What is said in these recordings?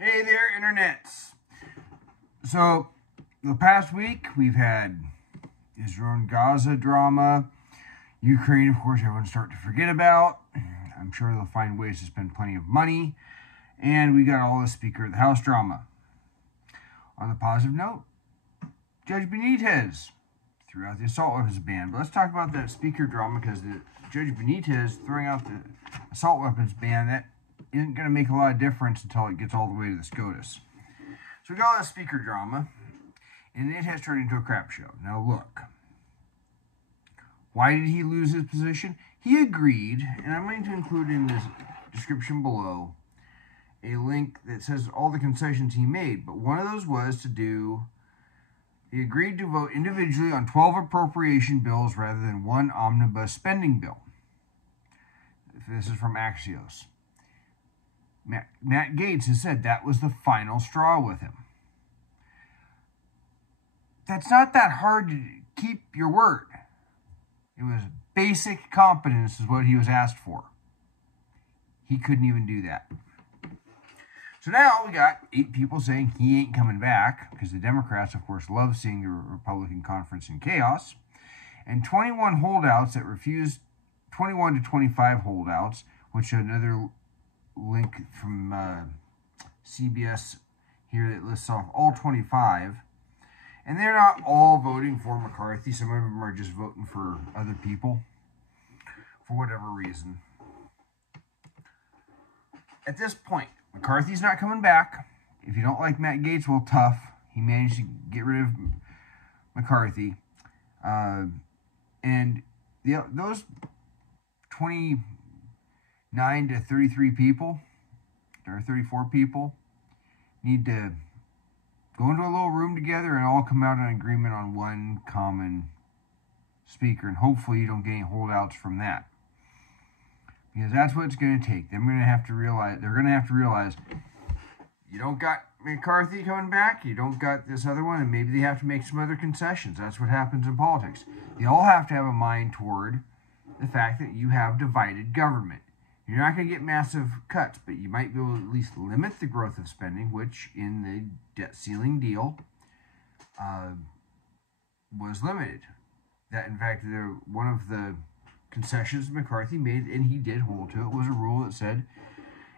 Hey there, internets. So, the past week we've had Israel and Gaza drama. Ukraine, of course, everyone's starting to forget about. I'm sure they'll find ways to spend plenty of money. And we got all the Speaker of the House drama. On the positive note, Judge Benitez threw out the assault weapons ban. But let's talk about that Speaker drama, because Judge Benitez throwing out the assault weapons ban, that isn't going to make a lot of difference until it gets all the way to the SCOTUS. So we got all that Speaker drama, and it has turned into a crap show. Now look, why did he lose his position? He agreed, and I'm going to include in this description below a link that says all the concessions he made, but one of those was he agreed to vote individually on 12 appropriation bills rather than one omnibus spending bill. This is from Axios. Matt Gaetz has said that was the final straw with him. That's not that hard to keep your word. It was basic competence is what he was asked for. He couldn't even do that. So now we got 8 people saying he ain't coming back, because the Democrats, of course, love seeing the Republican conference in chaos, and 21 holdouts that refused, 21 to 25 holdouts, which another link from CBS here that lists off all 25, and they're not all voting for McCarthy. Some of them are just voting for other people for whatever reason. At this point, McCarthy's not coming back. If you don't like Matt Gaetz, well, tough. He managed to get rid of McCarthy. And those 29 to 33 people, or 34 people, need to go into a little room together and all come out in agreement on one common speaker. And hopefully you don't get any holdouts from that, because that's what it's going to take. They're going to have to realize you don't got McCarthy coming back, you don't got this other one, and maybe they have to make some other concessions. That's what happens in politics. They all have to have a mind toward the fact that you have divided government. You're not going to get massive cuts, but you might be able to at least limit the growth of spending, which in the debt ceiling deal was limited. That, in fact, one of the concessions McCarthy made, and he did hold to it, was a rule that said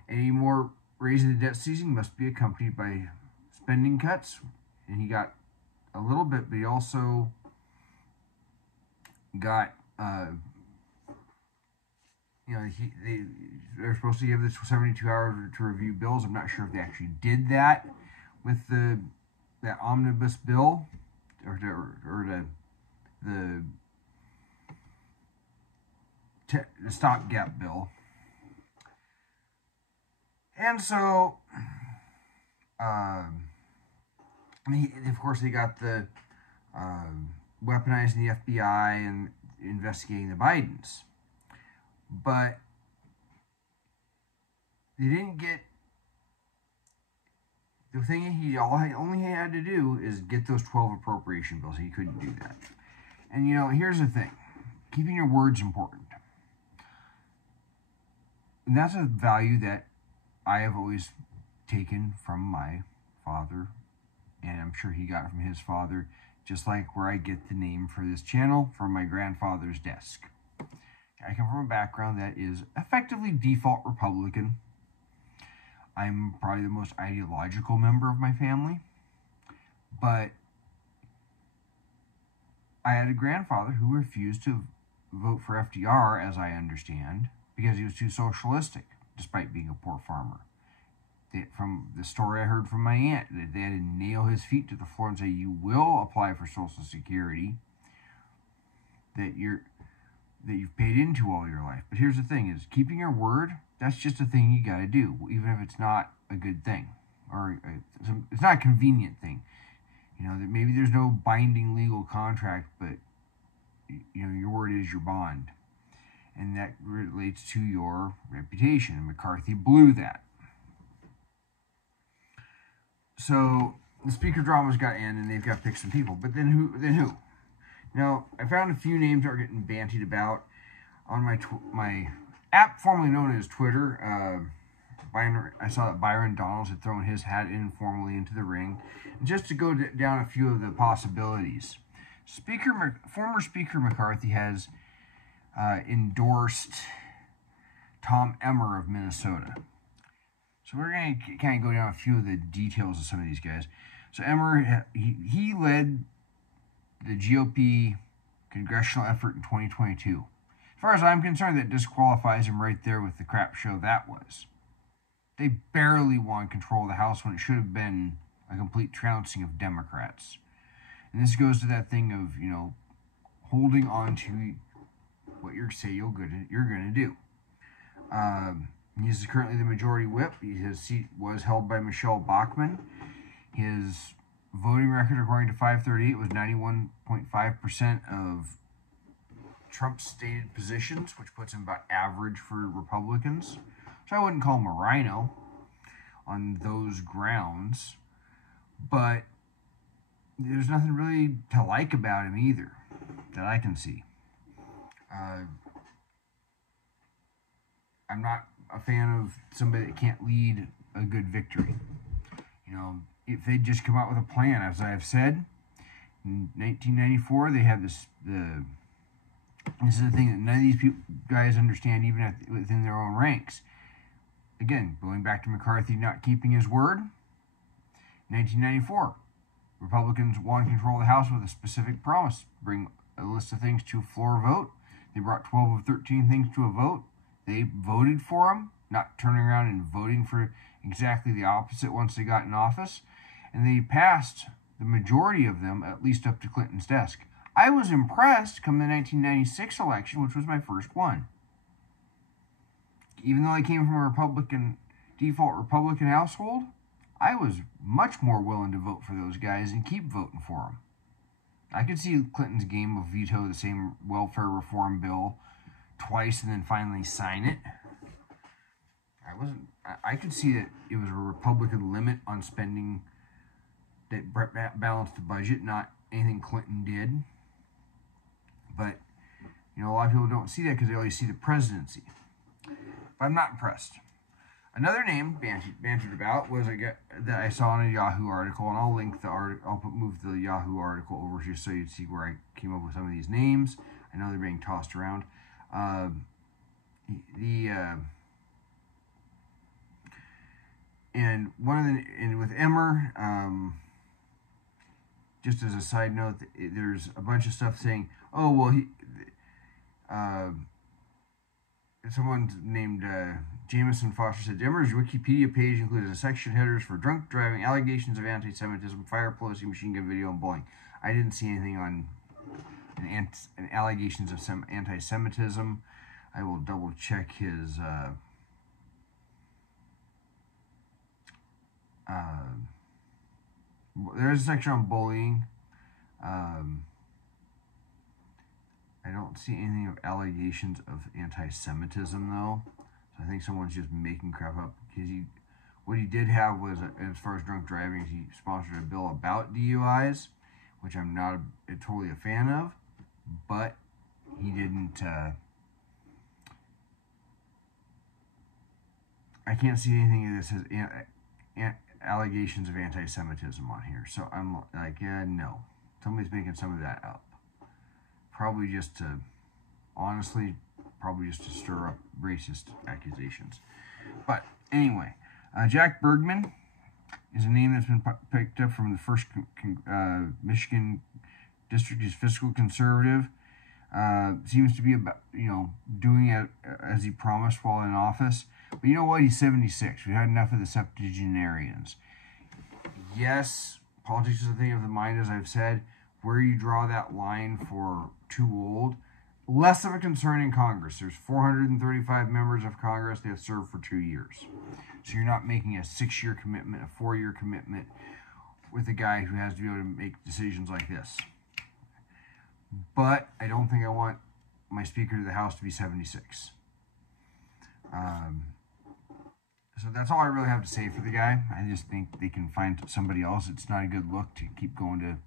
any more raising the debt ceiling must be accompanied by spending cuts. And he got a little bit, but he also got they're supposed to give this 72 hours to review bills. I'm not sure if they actually did that with that omnibus bill or the stopgap bill. And so, of course, they got the weaponizing the FBI and investigating the Bidens. But they didn't get, the thing he only had to do is get those 12 appropriation bills. He couldn't do that. And, here's the thing. Keeping your word's important. And that's a value that I have always taken from my father, and I'm sure he got it from his father, just like where I get the name for this channel from my grandfather's desk. I come from a background that is effectively default Republican. I'm probably the most ideological member of my family, but I had a grandfather who refused to vote for FDR, as I understand, because he was too socialistic, despite being a poor farmer. From the story I heard from my aunt, that they had to nail his feet to the floor and say, you will apply for Social Security, that you've paid into all your life. But here's the thing, is keeping your word, that's just a thing you got to do, even if it's not a good thing, or it's not a convenient thing. That maybe there's no binding legal contract, but your word is your bond, and that relates to your reputation. And McCarthy blew that. So the speaker dramas got in, and they've got to pick some people. But then who? Now, I found a few names that are getting bantied about on my app formerly known as Twitter. I saw that Byron Donalds had thrown his hat informally into the ring. And just to go down a few of the possibilities, former Speaker McCarthy has endorsed Tom Emmer of Minnesota. So we're going to kind of go down a few of the details of some of these guys. So Emmer, he led the GOP congressional effort in 2022. As far as I'm concerned, that disqualifies him right there with the crap show that was. They barely won control of the House when it should have been a complete trouncing of Democrats. And this goes to that thing of, holding on to what you say you're going to do. He is currently the majority whip. His seat was held by Michelle Bachmann. His voting record, according to 538, was 91.5% of Trump's stated positions, which puts him about average for Republicans. So I wouldn't call him a rhino on those grounds. But there's nothing really to like about him either that I can see. I'm not a fan of somebody that can't lead a good victory. If they just come out with a plan, as I've said, in 1994 they had this is the thing that none of these guys understand, even within their own ranks. Again, going back to McCarthy not keeping his word, 1994, Republicans won control of the House with a specific promise: bring a list of things to a floor vote. They brought 12 of 13 things to a vote. They voted for them, not turning around and voting for exactly the opposite once they got in office. And they passed the majority of them, at least up to Clinton's desk. I was impressed come the 1996 election, which was my first one. Even though I came from a default Republican household, I was much more willing to vote for those guys and keep voting for them. I could see Clinton's game of veto the same welfare reform bill twice and then finally sign it. I could see that it was a Republican limit on spending that balanced the budget, not anything Clinton did. But, a lot of people don't see that because they always see the presidency. But I'm not impressed. Another name bantered about was a guy that I saw in a Yahoo article, and I'll link the article. I'll move the Yahoo article over here so you'd see where I came up with some of these names. I know they're being tossed around. And with Emmer, just as a side note, there's a bunch of stuff saying, oh well, someone named Jameson Foster said Emmer's Wikipedia page included a section headers for drunk driving, allegations of anti-Semitism, fire, Pelosi, machine gun video, and bullying. I didn't see anything on allegations of some anti-Semitism. I will double check his there's a section on bullying. I don't see anything of allegations of anti-Semitism though. So I think someone's just making crap up, because what he did have was, as far as drunk driving, he sponsored a bill about DUIs, which I'm not totally a fan of, but he didn't. I can't see anything of this as allegations of anti-Semitism on here, so I'm like, yeah, no, somebody's making some of that up. Probably just to stir up racist accusations. But anyway, Jack Bergman is a name that's been picked up from the 1st Michigan district. He's fiscal conservative. Seems to be about, doing it as he promised while in office. But you know what? He's 76. We've had enough of the septuagenarians. Yes, politics is a thing of the mind, as I've said. Where you draw that line for too old, less of a concern in Congress. There's 435 members of Congress that have served for 2 years. So you're not making a 6-year commitment, a 4-year commitment with a guy who has to be able to make decisions like this. But I don't think I want my Speaker of the House to be 76. So that's all I really have to say for the guy. I just think they can find somebody else. It's not a good look to keep going to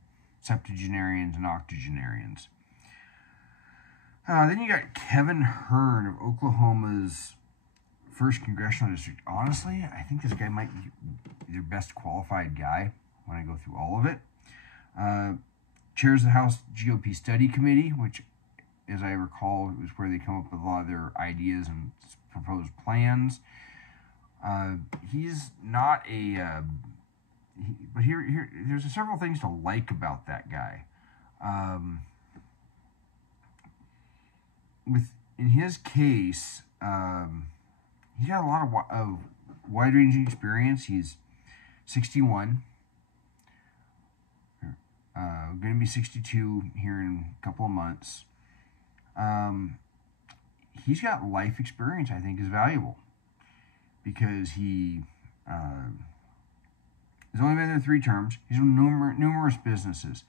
septuagenarians and octogenarians. Then you got Kevin Hern of Oklahoma's 1st Congressional District. Honestly, I think this guy might be their best qualified guy when I go through all of it. Chairs the House GOP Study Committee, which, as I recall, was where they come up with a lot of their ideas and proposed plans. He's not a... but here, there's several things to like about that guy. In his case, he got a lot of wide-ranging experience. He's 61. Going to be 62 here in a couple of months. He's got life experience I think is valuable because he has only been there 3 terms. He's in numerous businesses.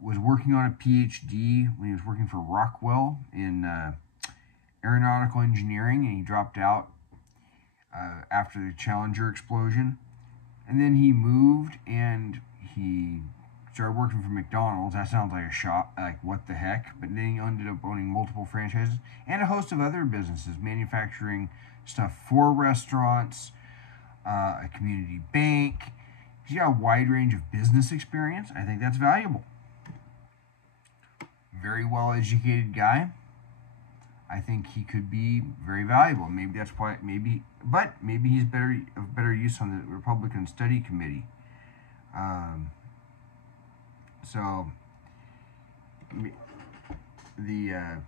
Was working on a PhD when he was working for Rockwell in aeronautical engineering, and he dropped out after the Challenger explosion. And then he moved and he started working for McDonald's. That sounds like a shop, like what the heck? But then he ended up owning multiple franchises and a host of other businesses, manufacturing stuff for restaurants, a community bank. He's got a wide range of business experience. I think that's valuable. Very well educated guy. I think he could be very valuable. Maybe that's why. Maybe he's of better use on the Republican Study Committee. So the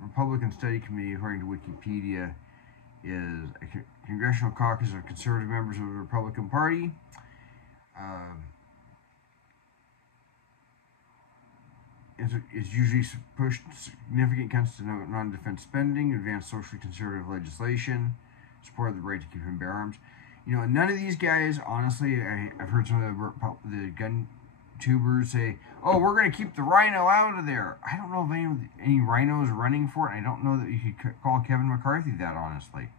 Republican Study Committee, according to Wikipedia, is a congressional caucus of conservative members of the Republican Party. It's usually pushed significant cuts to non-defense spending, advance socially conservative legislation, support the right to keep and bear arms. You know, none of these guys, honestly, I've heard some of the gun tubers say, "Oh, we're going to keep the rhino out of there." I don't know if any rhinos running for it. I don't know that you could call Kevin McCarthy that, honestly.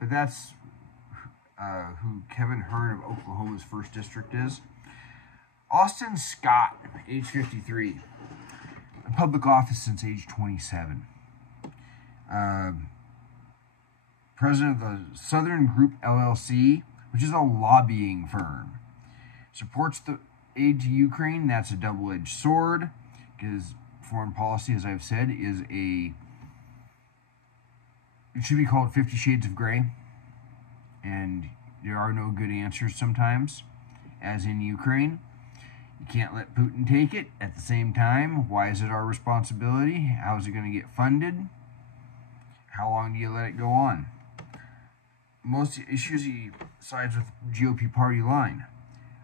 But that's who Kevin Hern of Oklahoma's 1st District is. Austin Scott, age 53, in public office since age 27. President of the Southern Group LLC, which is a lobbying firm. Supports the aid to Ukraine. That's a double-edged sword, because foreign policy, as I've said, it should be called 50 Shades of Grey. And there are no good answers sometimes, as in Ukraine. You can't let Putin take it. At the same time, why is it our responsibility? How is it going to get funded? How long do you let it go on? Most issues he sides with the GOP party line.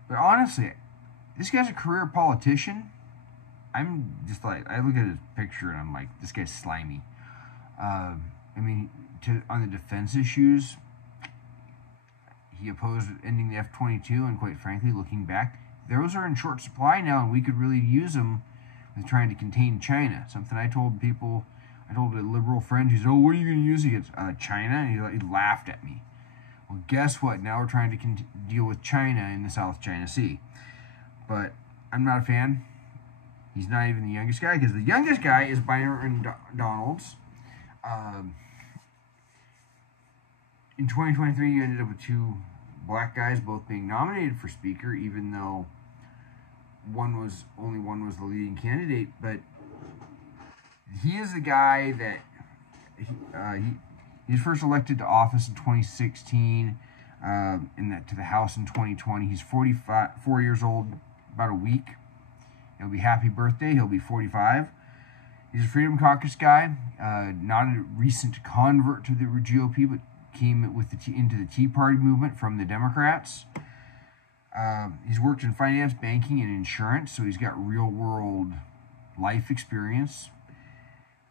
But honestly, this guy's a career politician. I'm just like, I look at his picture and I'm like, this guy's slimy. On the defense issues, he opposed ending the F-22, and quite frankly, looking back, those are in short supply now, and we could really use them with trying to contain China. Something I told a liberal friend, he said, "Oh, what are you going to use against China?" And he laughed at me. Well, guess what? Now we're trying to deal with China in the South China Sea. But I'm not a fan. He's not even the youngest guy, because the youngest guy is Byron Donalds. In 2023, you ended up with 2 black guys both being nominated for Speaker, even though only one was the leading candidate. But he is the guy that he was first elected to office in 2016, to the House in 2020. He's 4 years old, about a week. He'll be happy birthday. He'll be 45. He's a Freedom Caucus guy, not a recent convert to the GOP, but came into the Tea Party movement from the Democrats. He's worked in finance, banking, and insurance, so he's got real-world life experience.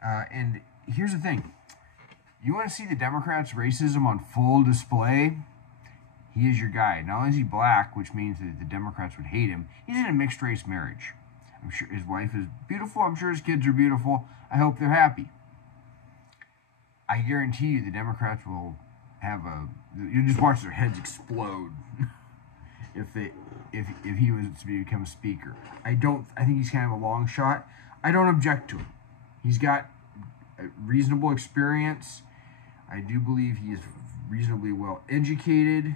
And here's the thing. You want to see the Democrats' racism on full display? He is your guy. Not only is he black, which means that the Democrats would hate him, he's in a mixed-race marriage. I'm sure his wife is beautiful. I'm sure his kids are beautiful. I hope they're happy. I guarantee you the Democrats will have you just watch their heads explode if he was to become speaker. I think he's kind of a long shot. I don't object to him. He's got a reasonable experience. I do believe he is reasonably well educated.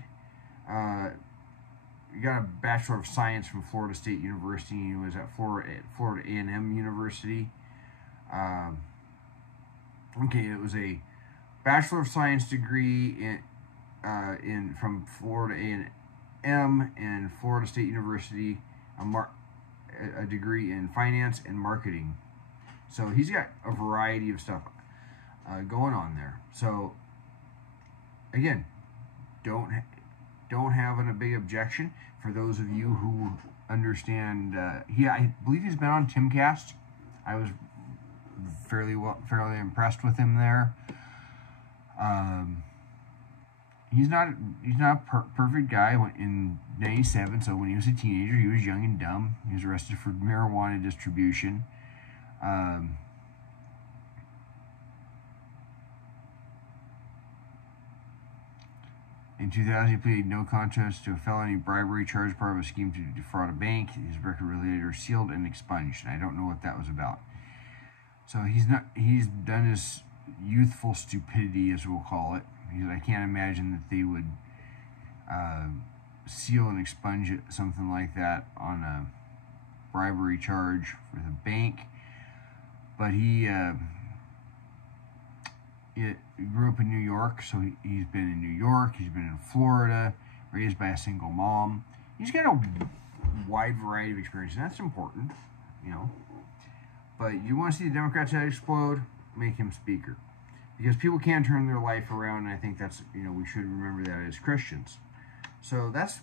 He got a Bachelor of Science from Florida State University. He was at Florida A&M University. Okay, it was a Bachelor of Science degree from Florida A&M and Florida State University, a degree in finance and marketing. So he's got a variety of stuff going on there. So again, don't have a big objection. For those of you who understand, I believe he's been on Timcast. I was fairly impressed with him there. He's not a perfect guy. In '97, so when he was a teenager, he was young and dumb. He was arrested for marijuana distribution. In 2000, he pleaded no contest to a felony bribery charge, part of a scheme to defraud a bank. His record was later sealed and expunged, and I don't know what that was about. So he's done his youthful stupidity, as we'll call it. Because I can't imagine that they would seal and expunge something like that on a bribery charge for the bank. But he grew up in New York, so he's been in New York, he's been in Florida, raised by a single mom. He's got a wide variety of experience, and that's important, you know. But you want to see the Democrats' head explode, make him speaker. Because people can turn their life around, and I think that's, we should remember that as Christians. So that's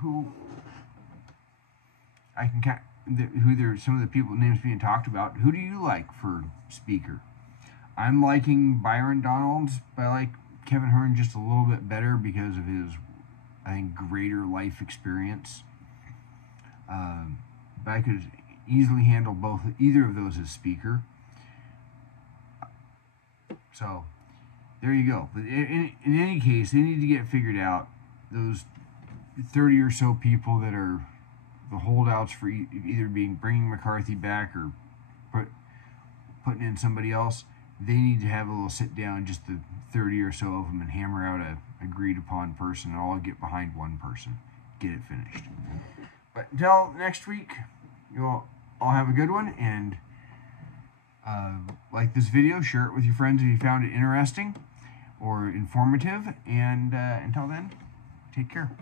who I can count, some of the people names being talked about. Who do you like for speaker? I'm liking Byron Donalds, but I like Kevin Hern just a little bit better because of his, I think, greater life experience. But I could easily handle either of those as speaker. So, there you go. But in any case, they need to get figured out. Those 30 or so people that are the holdouts for either bringing McCarthy back or putting in somebody else, they need to have a little sit down, just the 30 or so of them, and hammer out a agreed upon person, and all get behind one person, get it finished. But until next week, you all have a good one, and like this video, share it with your friends if you found it interesting or informative, and until then, take care.